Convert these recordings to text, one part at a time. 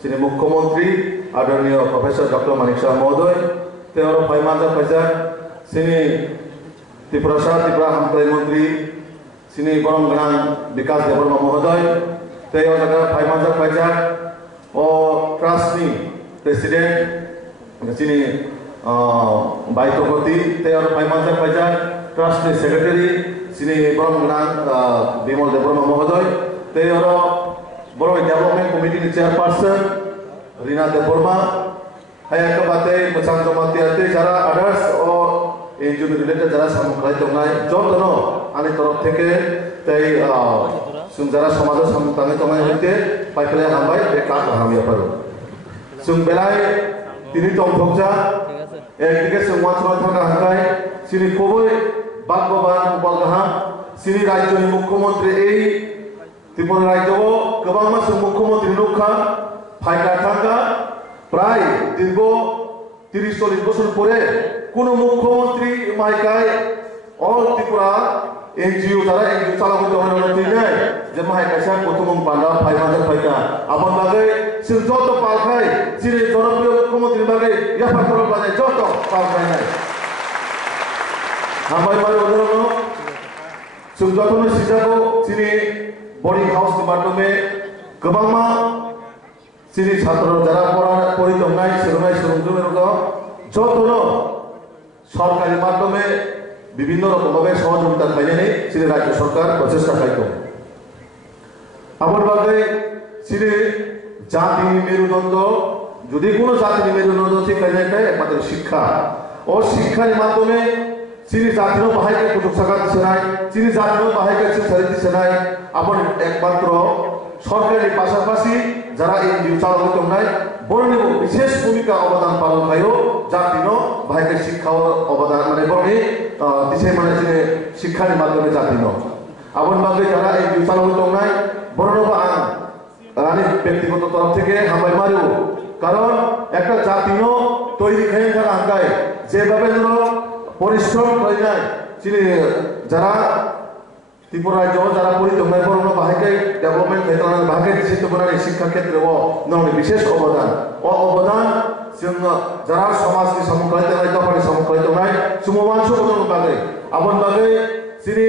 sini Mukhyamantri Adरणीय Profesor Dr. Manik Shah Mohodoy, Teoro Phaimanja Phaijak, sini Tripura Hamkrai Mantri, sini Borong Ganang Bikas Devarma Mohodoy, Teoro Jaga Phaimanja Phaijak, o Trustee Presiden, sini Baitopati, Teoro Phaimanja Phaijak, Trustee Secretary, sini Borong Ganang Bimol Devarma Mohodoy, Teoro Borong Development Committee Chairperson Rina Devarma, Hayaka Bate, Macang Tomatiate, Jara others or injury related Jara Samukai Tongai, Jotono, Ani Torok Teke, they Sunjara Samada Samutanga Tongai, Pipele Hambai, they can't have your peru. Sumbelai, Tinitom Tokja, Education Watchwataka Hangai, Sini Koboy, Bakoban, Balgaha, Sini Rajuni Mukhyamantri, Tripura Rajo, Gabama Mukhyamantri Nukha, ফাইকা থাকা প্রায় দীর্ঘ 30-40 বছর পরে কোন মুখ্যমন্ত্রী মাইকায় all Tripura NGO দ্বারা NGO চালানো হলো ঠিক নাই যে মাইকাশা প্রথম বান্দা ফাইমাজার ফাইকা আপন বাগে সিল যত পালখাই যিনি জনপ্রিয় মুখ্যমন্ত্রী বাগে ইয়াফা করল বাজে যত পালখাই নাই আমার বারে উদাহরণ সিল যত সিজাগো যিনি বোর্ডিং হাউস মাধ্যমে গোবাংমা Sini ছাত্র যারা পড়িতম নাই সেরকম সুরুজুমের যতন সরকারি মাধ্যমে বিভিন্ন রকমভাবে সহযোগিতা পাইনি সিনি রাজ্য সরকার প্রচেষ্টা পাইত আমার বাদে সিনি জাতি মেরুদণ্ড যদি কোনো জাতির মেরুদণ্ড ঠিক হয়ে যায় একমাত্র শিক্ষা ও শিক্ষার মাধ্যমে সিনি জাতির বাহাইকে সুযোগ থাকা দিছে নাই সিনি জাতির বাহাইকে ছেড়ে দিছে নাই আমার একমাত্র সরকারি পাশাপাশি যারা এনজিও চালানো নাই বর্ণিত বিশেষ ভূমিকা অবদান পালন হয় জাতিনো ভাইকে শিক্ষা অবদান মানে বর্ণে দিশে মানে শিক্ষার মাধ্যমে জাতিনো আপন ভাবে যারা এনজিও চালানো নাই বর্ণবা রানী ব্যক্তিগত তরফ থেকে হামাই মারিও কারণ একটা জাতিনো তৈরি খেয়ে যারা আঙ্গায় যেভাবে পরিশ্রম হয়ে যায় যারা ত্রিপুরা রাজ্য যারা পরিতম নাই বরং বাহিকে ডেভেলপমেন্ট ক্ষেত্রে বাহিকে চিন্তাধারা শিক্ষা ক্ষেত্রে নয় বিশেষ অবদান অবদান যারা সমাজকে সমকালিত নাই তখন সমকালিত নাই সুমমাংস বদল বাগে আপন বাগে তিনি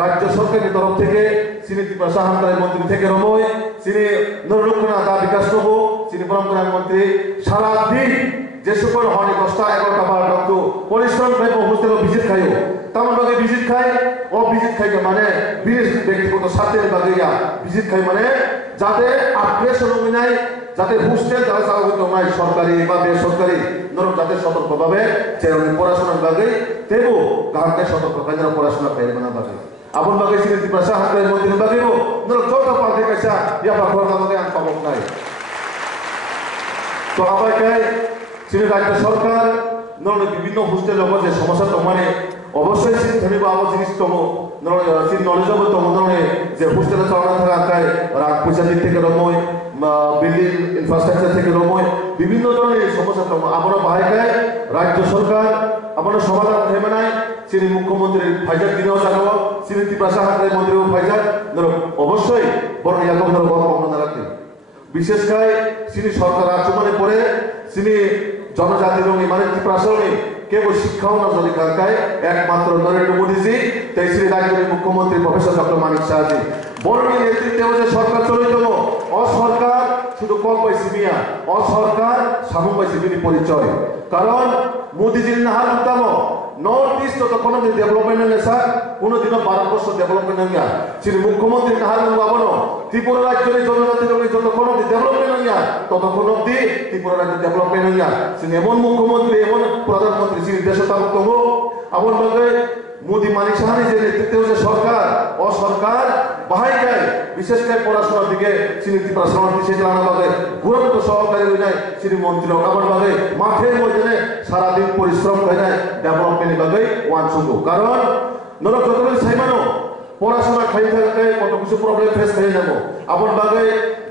রাজ্য সরকারের তরফ থেকে তিনি ত্রিপুরা সাহায্যকারী মন্ত্রী থেকে রময় তিনি নরলক্ষণা বিকাশ প্রভু তিনি পরম্পরা মন্ত্রী সারা দিন যে সকল হনি 10টা 11টা 12টা তো পরিশ্রম করে হোস্টেল ভিজিট খাইও তার বাগে ভিজিট খাই ও ভিজিট খাইকে মানে বিশেষ ব্যক্তিগত স্বার্থের বাগে ভিজিট খাই মানে যাতে আপগ্রেশন নাই যাতে হোস্টেল যারা চালানো নাই সরকারি বা বেসরকারি নরম যাতে সতর্কভাবে পড়াশোনার বাগে তেবো গ্রাহকদের সতর্ক হয় যারা পড়াশোনা খাই না বাগে আপন বাগে সিনি ত্রিপুরা সাহায্যকারী মন্ত্রীর বাগেও নরম যত পাল্টে গেছে ইয়াপা খরচা বাগে আন পাবক নাই তো আমাকে সিনি রাজ্য সরকার নরম বিভিন্ন হোস্টেল যে সমস্যা তো মানে অবশ্যই সিন ধরিব আবো জিনিস তম সিন নলেজ হবে তম যে হোস্টেলে চালানো থাকা আকায় রাগ পয়সা দিক থেকে রময় বিল্ডিং ইনফ্রাস্ট্রাকচার থেকে রময় বিভিন্ন ধরনের সমস্যা তম আমরা বাহাইকায় রাজ্য সরকার আমরা সমাধান থেমে নাই সিনি মুখ্যমন্ত্রীর ফাইজাক দিনেও জানাবো সিনি ত্রিপুরা সাহায্যকারী মন্ত্রীও ফাইজাক অবশ্যই বড় ইয়াকম বর্ণনা রাখতে বিশেষ করে সিনি সরকার আচরণে পড়ে সিনি জনজাতির মানে ত্রিপুরা সরণে কেবল শিক্ষাও না যদি কাঙ্কায় একমাত্র নরেন্দ্র মোদীজি তাই শ্রী রাজ্যের মুখ্যমন্ত্রী প্রফেসর ডক্টর মানিক শাহজি বর্ণী নেতৃত্বে যে সরকার চলিত অসরকার শুধু কম পাইছি মিয়া অসরকার সামুপাইছি তিনি পরিচয় কারণ মোদীজির নাহার উত্তম নর্থ ইস্ট তো কোনোদিন ডেভেলপমেন্ট হয়ে স্যার কোনোদিনও ভারতবর্ষ ডেভেলপমেন্ট হয়ে শ্রী মুখ্যমন্ত্রী নাহার বাবনো ত্রিপুরা রাজ্যের জনজাতির যত কোনোদিন ডেভেলপমেন্ট হইয়া ততক্ষণ অব্দি ত্রিপুরা রাজ্যের ডেভেলপমেন্ট হইয়া তিনি এমন মুখ্যমন্ত্রী এমন প্রধানমন্ত্রী তিনি দেশতাভুক্ত হোক এমন ভাবে মোদী মানিক সাহানি যে নেতৃত্বে যে সরকার অসরকার বাহাই যায় বিশেষ করে পড়াশোনার দিকে তিনি ত্রিপুরা শরণার্থী সেটা আনাভাবে গুরুত্ব সহকারী হয়ে যায় তিনি মন্ত্রী আমার ভাবে মাঠের ময়দানে সারাদিন পরিশ্রম হয়ে যায় ডেভেলপমেন্টের ভাবে ওয়ান শুধু কারণ নরক যতদিন সাইমানো পড়াশোনা খাই থাকে কত কিছু প্রবলেম ফেস হয়ে যাবো আপন ভাবে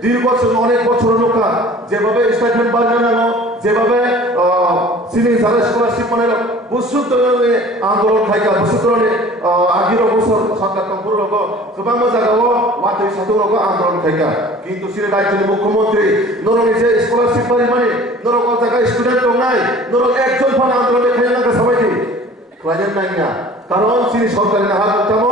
দীর্ঘ অনেক বছর লোকা যেভাবে স্টেটমেন্ট বাজানো যেভাবে সিনি যারা স্কলারশিপ মানে বুসুতরণে আন্দোলন খাইকা বুসুতরণে আগির বছর সরকার কম্পুর লোক গোবাং জায়গাও ওয়াতের সাথে লোক আন্দোলন খাইকা কিন্তু সিনি রাজ্যের মুখ্যমন্ত্রী নরমে যে নাই ধরো একজন ফোন আন্দোলনে খাই না সবাইকে খাইলেন নাই না কারণ তিনি সরকারি না হাত উঠাবো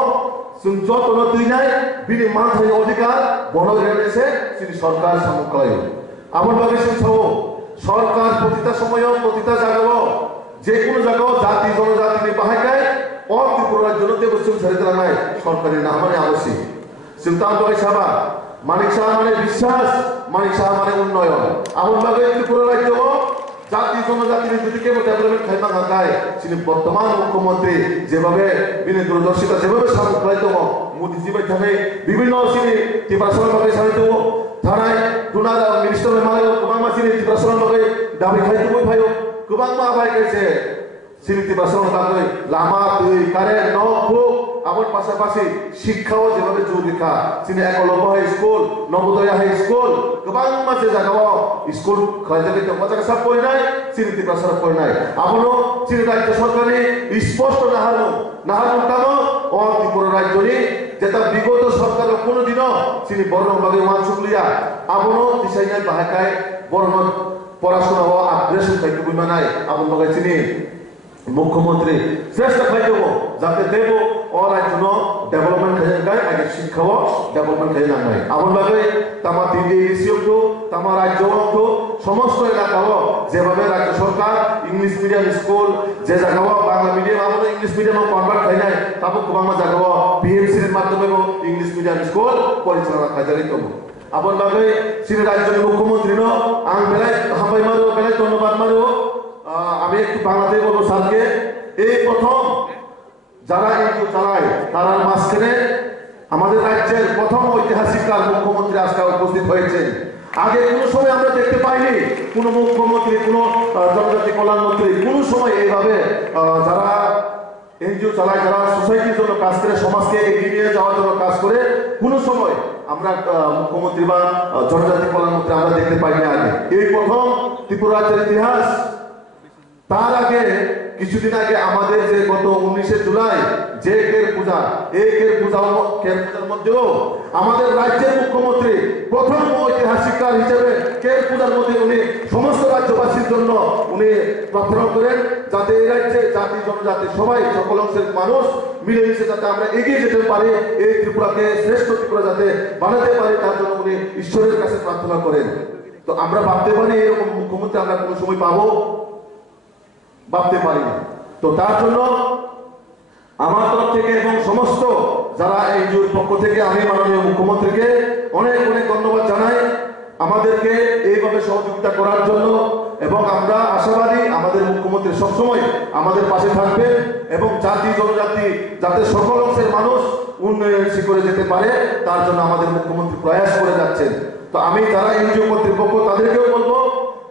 যত তুই নাই বিনি মানুষের অধিকার বড় হয়ে রয়েছে তিনি সরকার সমকালীন আমার ভাবে সরকার প্রতিটা সময় প্রতিটা জায়গাও যে কোনো জায়গাও জাতি জনজাতি বাহাইকায় ত্রিপুরার জন্য দেবশ্রম ছেড়ে নাই সরকারি না মানে আবশ্যিক চিন্তান করে সাবা মানিক সাহা মানে বিশ্বাস মানিক সাহা মানে উন্নয়ন আমার ভাবে ত্রিপুরা রাজ্য জাতি জনজাতির দিকে ডেভেলপমেন্ট খাইবা গায় তিনি বর্তমান মুখ্যমন্ত্রী যেভাবে বিনে দূরদর্শিতা যেভাবে সামলাইতে মোদীজি ভাই থাকে বিভিন্ন তিনি ত্রিপুরা ভাবে সারিতে থানায় টুনার মিনিস্টার মানে গোবাং মাসিনি ত্রিপুরা ভাবে দাবি খাইতে বই ভাই গোবাং মা ভাই গেছে তিনি ত্রিপুরা ভাবে লামা তুই কারেন্ট নখ আমার পাশাপাশি শিক্ষাও যেভাবে জরুরিকা তিনি Eklavya high school Navodaya high school গোবাং মাসে জায়গাও স্কুল খাইতে মজা সব পড়ে নাই তিনি ত্রিপুরা পড়ে নাই আপনো তিনি রাজ্য সরকারি স্পষ্ট নাহানো কানো ত্রিপুরা রাজ্যনি যেটা বিগত সরকারের কোনোদিনও তিনি বর্ণভাবে ওয়ান শুক্লিয়া আপনো দিশাইনাই বাহাকায় বর্ণ পড়াশোনা হওয়া আগ্রেসন খাইতে বইমা নাই আপন বাগাই তিনি মুখ্যমন্ত্রী চেষ্টা খাইতে যাতে দেব রাজ্য ডেভেলপমেন্ট খাই গায় আগে শিক্ষাও ডেভেলপমেন্ট খাই নাই আপন বাগাই তামা দিল্লি এসিও তামা রাজ্য সমস্ত এলাকাও যেভাবে রাজ্য সরকার ইংলিশ মিডিয়াম স্কুল যে জায়গাও বাংলা মিডিয়াম আমরা ইংলিশ মিডিয়াম কনভার্ট খাই নাই তারপর গোবাংমা জায়গাও বিএমসির মাধ্যমে ইংলিশ মিডিয়াম স্কুল পরিচালনা খাই যাই তো আপন বাগাই তিনি রাজ্যের মুখ্যমন্ত্রী আং বেলায় হামাই মারো বেলায় ধন্যবাদ মারো আমি একটু বাংলাতে বলবো স্যারকে এই প্রথম যারা এনজিও চালায় তারা মাঝখানে আমাদের রাজ্যের প্রথম ঐতিহাসিক মুখ্যমন্ত্রী আজকে উপস্থিত হয়েছেন আগে কোনো সময় আমরা দেখতে পাইনি কোনো মুখ্যমন্ত্রী কোনো জনজাতি কল্যাণ মন্ত্রী কোনো সময় এইভাবে যারা এনজিও চালায় যারা সোসাইটির জন্য কাজ করে সমাজকে এগিয়ে নিয়ে যাওয়ার জন্য কাজ করে কোনো সময় আমরা মুখ্যমন্ত্রী বা জনজাতি কল্যাণ মন্ত্রী আমরা দেখতে পাইনি আগে এই প্রথম ত্রিপুরা রাজ্যের ইতিহাস তার আগে কিছুদিন আগে আমাদের যে গত 19শে জুলাই যে কের পূজার মধ্যেও আমাদের রাজ্যের মুখ্যমন্ত্রী প্রথম ঐতিহাসিক কাল হিসেবে কের পূজার মধ্যে উনি সমস্ত রাজ্যবাসীর জন্য উনি প্রার্থনা করেন যাতে এই রাজ্যে জাতি জনজাতি সবাই সকল অংশের মানুষ মিলেমিশে যাতে আমরা এগিয়ে যেতে পারি এই ত্রিপুরাকে শ্রেষ্ঠ ত্রিপুরা যাতে বানাতে পারি তার জন্য উনি ঈশ্বরের কাছে প্রার্থনা করেন তো আমরা ভাবতে পারি এরকম মুখ্যমন্ত্রী আমরা কোনো সময় পাবো ভাবতে পারি না তো তার জন্য আমার তরফ থেকে এবং সমস্ত যারা এনজিওর পক্ষ থেকে আমি মাননীয় মুখ্যমন্ত্রীকে অনেক অনেক ধন্যবাদ জানাই আমাদেরকে এইভাবে সহযোগিতা করার জন্য এবং আমরা আশাবাদী আমাদের মুখ্যমন্ত্রী সবসময় আমাদের পাশে থাকবে এবং জাতি জনজাতি যাতে সকল অংশের মানুষ উন্নয়ন শিখরে যেতে পারে তার জন্য আমাদের মুখ্যমন্ত্রী প্রয়াস করে যাচ্ছেন তো আমি যারা এনজিও কর্তৃপক্ষ তাদেরকেও বলবো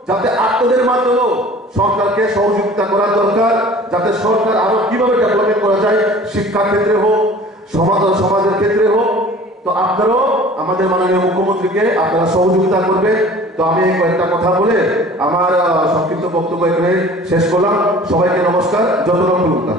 যাতে আপনাদের মাধ্যমেও সরকারকে সহযোগিতা করার দরকার যাতে সরকার আরো কিভাবে ডেভেলপমেন্ট করা যায় শিক্ষার ক্ষেত্রে হোক সমাজের ক্ষেত্রে হোক তো আপনারাও আমাদের মাননীয় মুখ্যমন্ত্রীকে আপনারা সহযোগিতা করবেন তো আমি এই কয়েকটা কথা বলে আমার সংক্ষিপ্ত বক্তব্য এখানে শেষ করলাম সবাইকে নমস্কার যত ধন্যবাদ।